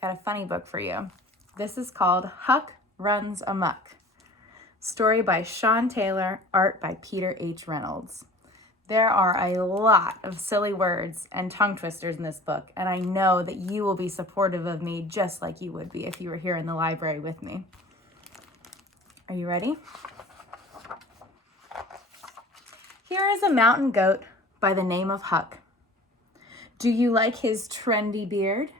got a funny book for you. This is called Huck Runs Amuck. Story by Sean Taylor, art by Peter H. Reynolds. There are a lot of silly words and tongue twisters in this book, and I know that you will be supportive of me just like you would be if you were here in the library with me. Are you ready? Here is a mountain goat by the name of Huck. Do you like his trendy beard?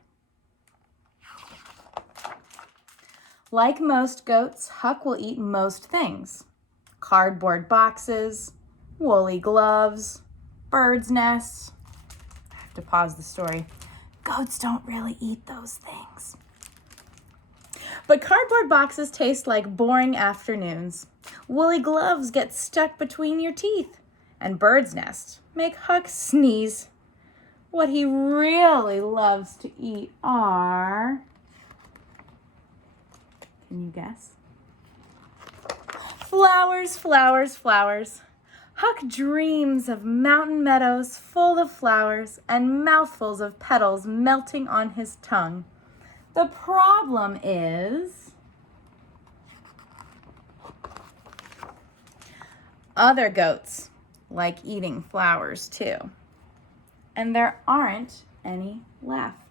Like most goats, Huck will eat most things. Cardboard boxes, woolly gloves, birds' nests. I have to pause the story. Goats don't really eat those things. But cardboard boxes taste like boring afternoons. Woolly gloves get stuck between your teeth. And birds' nests make Huck sneeze. What he really loves to eat are... Can you guess? Flowers, flowers, flowers. Huck dreams of mountain meadows full of flowers and mouthfuls of petals melting on his tongue. The problem is other goats like eating flowers too. And there aren't any left.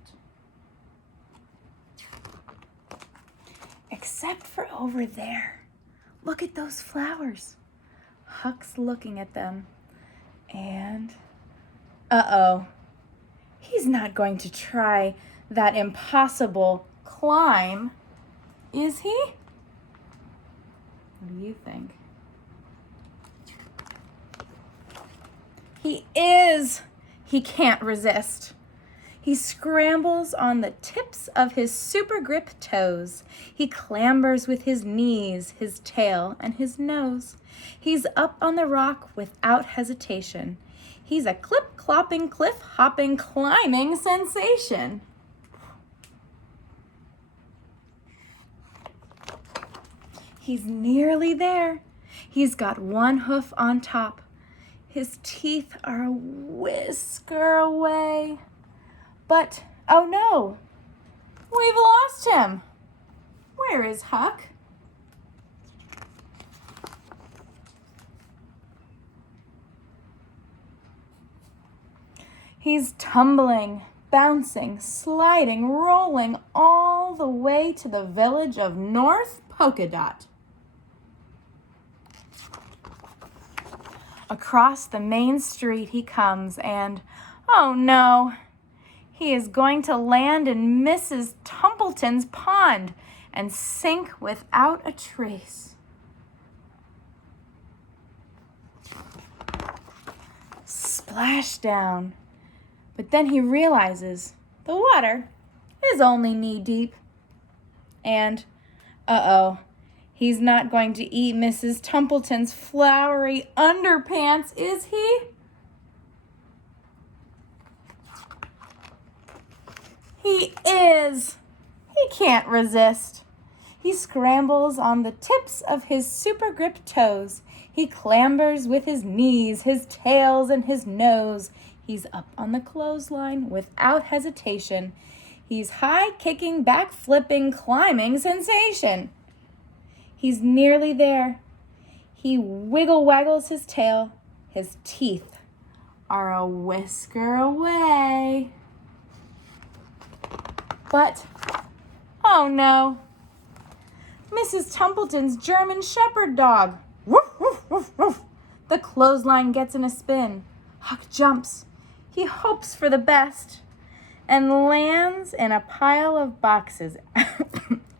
Except for over there. Look at those flowers. Huck's looking at them. And, he's not going to try that impossible climb, is he? What do you think? He is. He can't resist. He scrambles on the tips of his super grip toes. He clambers with his knees, his tail, and his nose. He's up on the rock without hesitation. He's a clip-clopping, cliff-hopping, climbing sensation. He's nearly there. He's got one hoof on top. His teeth are a whisker away. But, oh no, we've lost him. Where is Huck? He's tumbling, bouncing, sliding, rolling all the way to the village of North Polka Dot. Across the main street he comes and, oh no, he is going to land in Mrs. Tumpleton's pond and sink without a trace. Splash down. But then he realizes the water is only knee deep. And, he's not going to eat Mrs. Tumpleton's flowery underpants, is he? He is. He can't resist. He scrambles on the tips of his super grip toes. He clambers with his knees, his tails, and his nose. He's up on the clothesline without hesitation. He's high-kicking, back-flipping, climbing sensation. He's nearly there. He wiggle-waggles his tail. His teeth are a whisker away. But, oh no, Mrs. Tumpleton's German Shepherd dog. Woof, woof, woof, woof. The clothesline gets in a spin. Huck jumps. He hopes for the best and lands in a pile of boxes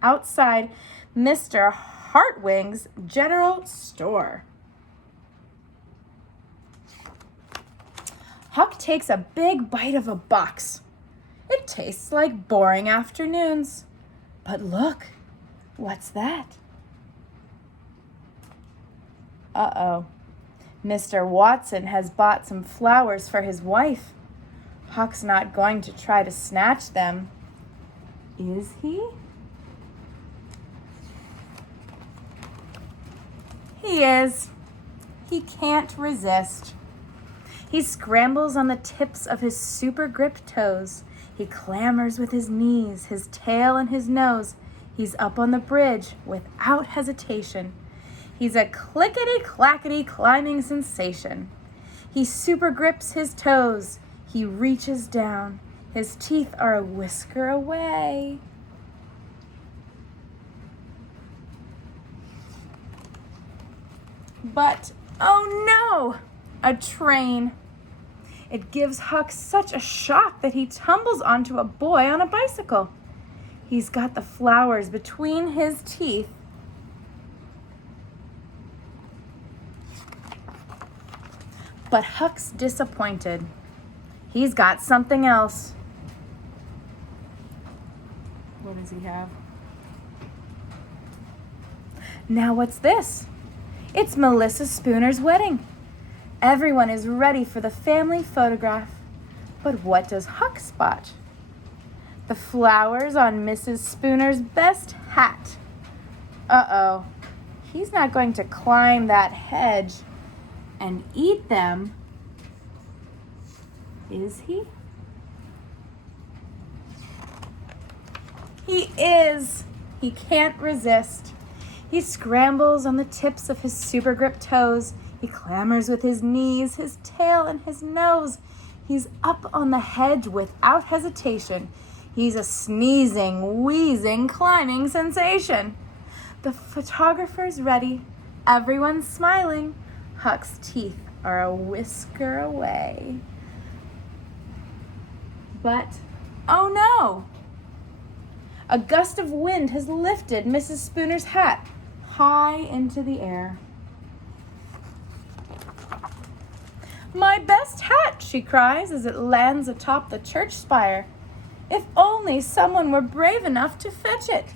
outside Mr. Heartwing's general store. Huck takes a big bite of a box. It tastes like boring afternoons. But look, what's that? Mr. Watson has bought some flowers for his wife. Huck's not going to try to snatch them, is he? He is. He can't resist. He scrambles on the tips of his super grip toes. He clambers with his knees, his tail and his nose. He's up on the bridge without hesitation. He's a clickety-clackety climbing sensation. He super grips his toes. He reaches down. His teeth are a whisker away. But, oh no, a train. It gives Huck such a shock that he tumbles onto a boy on a bicycle. He's got the flowers between his teeth. But Huck's disappointed. He's got something else. What does he have? Now what's this? It's Mrs. Spooner's wedding. Everyone is ready for the family photograph. But what does Huck spot? The flowers on Mrs. Spooner's best hat. Uh-oh. He's not going to climb that hedge and eat them, is he? He is. He can't resist. He scrambles on the tips of his super grip toes. He clambers with his knees, his tail, and his nose. He's up on the hedge without hesitation. He's a sneezing, wheezing, climbing sensation. The photographer's ready. Everyone's smiling. Huck's teeth are a whisker away. But, oh no! A gust of wind has lifted Mrs. Spooner's hat high into the air. "My best hat," she cries as it lands atop the church spire. "If only someone were brave enough to fetch it."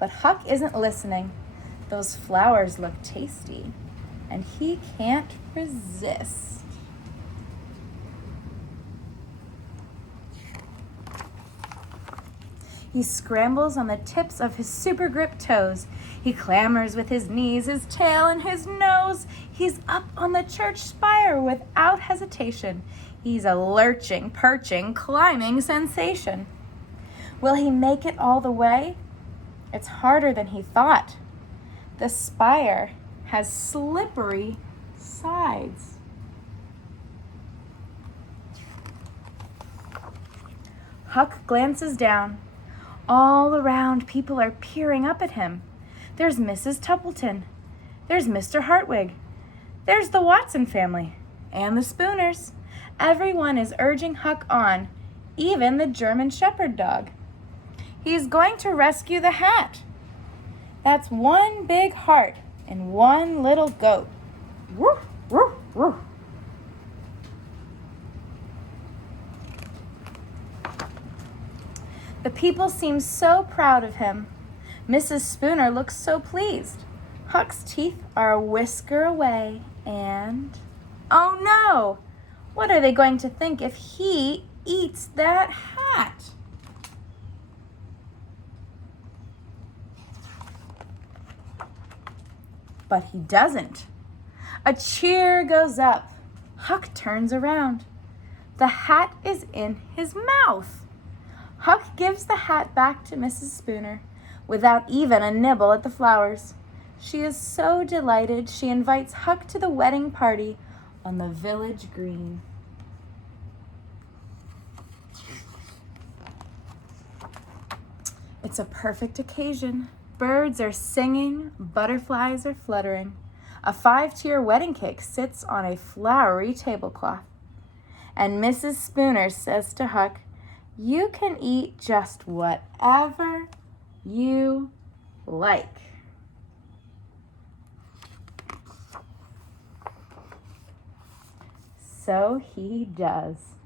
But Huck isn't listening. Those flowers look tasty, and he can't resist. He scrambles on the tips of his super grip toes. He clambers with his knees, his tail, and his nose. He's up on the church spire without hesitation. He's a lurching, perching, climbing sensation. Will he make it all the way? It's harder than he thought. The spire has slippery sides. Huck glances down. All around, people are peering up at him. There's Mrs. Tuppleton. There's Mr. Hartwig. There's the Watson family and the Spooners. Everyone is urging Huck on, even the German Shepherd dog. He's going to rescue the hat. That's one big heart and one little goat. Woof, woof, woof. The people seem so proud of him. Mrs. Spooner looks so pleased. Huck's teeth are a whisker away and... oh no! What are they going to think if he eats that hat? But he doesn't. A cheer goes up. Huck turns around. The hat is in his mouth. Huck gives the hat back to Mrs. Spooner without even a nibble at the flowers. She is so delighted she invites Huck to the wedding party on the village green. It's a perfect occasion. Birds are singing, butterflies are fluttering. A 5-tier wedding cake sits on a flowery tablecloth. And Mrs. Spooner says to Huck, "You can eat just whatever you like." So he does.